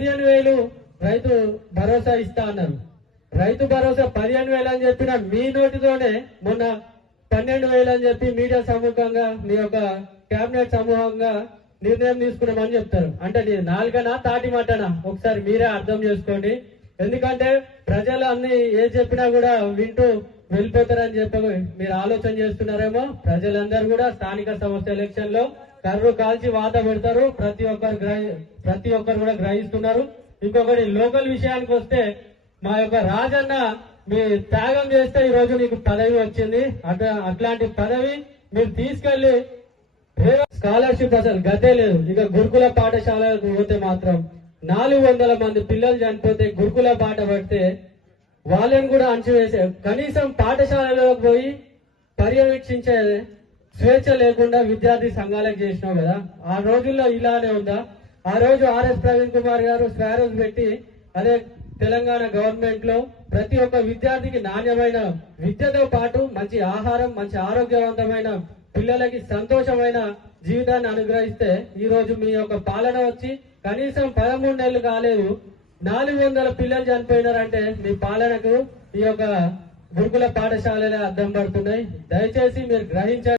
15,000 రైతు భరోసా ఇస్తా అన్నారు. రైతు భరోసా 15,000 అని చెప్పిన మీ నోటితోనే మొన్న 12,000 అని చెప్పి మీడియా సమూహంగా మీ యొక్క కేబినెట్ సమూహంగా నిర్ణయం తీసుకున్నామని చెప్తారు. అంటే నీ నాలుగనా తాటి మాటనా ఒకసారి మీరే అర్థం చేసుకోండి. ఎందుకంటే ప్రజలు అన్ని ఏ చెప్పినా కూడా వింటూ వెళ్ళిపోతారని చెప్పి మీరు ఆలోచన చేస్తున్నారేమో. ప్రజలందరూ కూడా స్థానిక సంస్థ ఎలక్షన్ లో కర్రు కాల్చి వాత పెడతారు. ప్రతి ఒక్కరు కూడా గ్రహిస్తున్నారు. ఇంకొకటి లోకల్ విషయానికి వస్తే మా యొక్క రాజన్న మీ త్యాగం చేస్తే ఈ రోజు నీకు పదవి వచ్చింది. అట్లాంటి పదవి మీరు తీసుకెళ్లి స్కాలర్షిప్ అసలు గతే లేదు. ఇక గురుకుల పాఠశాలకు పోతే మాత్రం 400 మంది పిల్లలు చనిపోతే గురుకుల పాట పడితే వాళ్ళని కూడా అణచివేసే కనీసం పాఠశాలలోకి పోయి పర్యవేక్షించే స్వేచ్ఛ లేకుండా విద్యార్థి సంఘాలకు చేసినావు కదా. ఆ రోజుల్లో ఇలానే ఉందా? ఆ రోజు ఆర్ఎస్ ప్రవీణ్ కుమార్ గారు స్పారోస్ పెట్టి అదే తెలంగాణ గవర్నమెంట్ లో ప్రతి ఒక్క విద్యార్థికి నాణ్యమైన విద్యతో పాటు మంచి ఆహారం, మంచి ఆరోగ్యవంతమైన పిల్లలకి సంతోషమైన జీవితాన్ని అనుగ్రహిస్తే ఈ రోజు మీ యొక్క పాలన వచ్చి కనీసం 13 నెలలు కాలేదు, 400 పిల్లలు చనిపోయినారంటే మీ పాలనకు ఈ యొక్క గురుకుల పాఠశాలలే అద్దం పడుతున్నాయి. దయచేసి మీరు గ్రహించండి.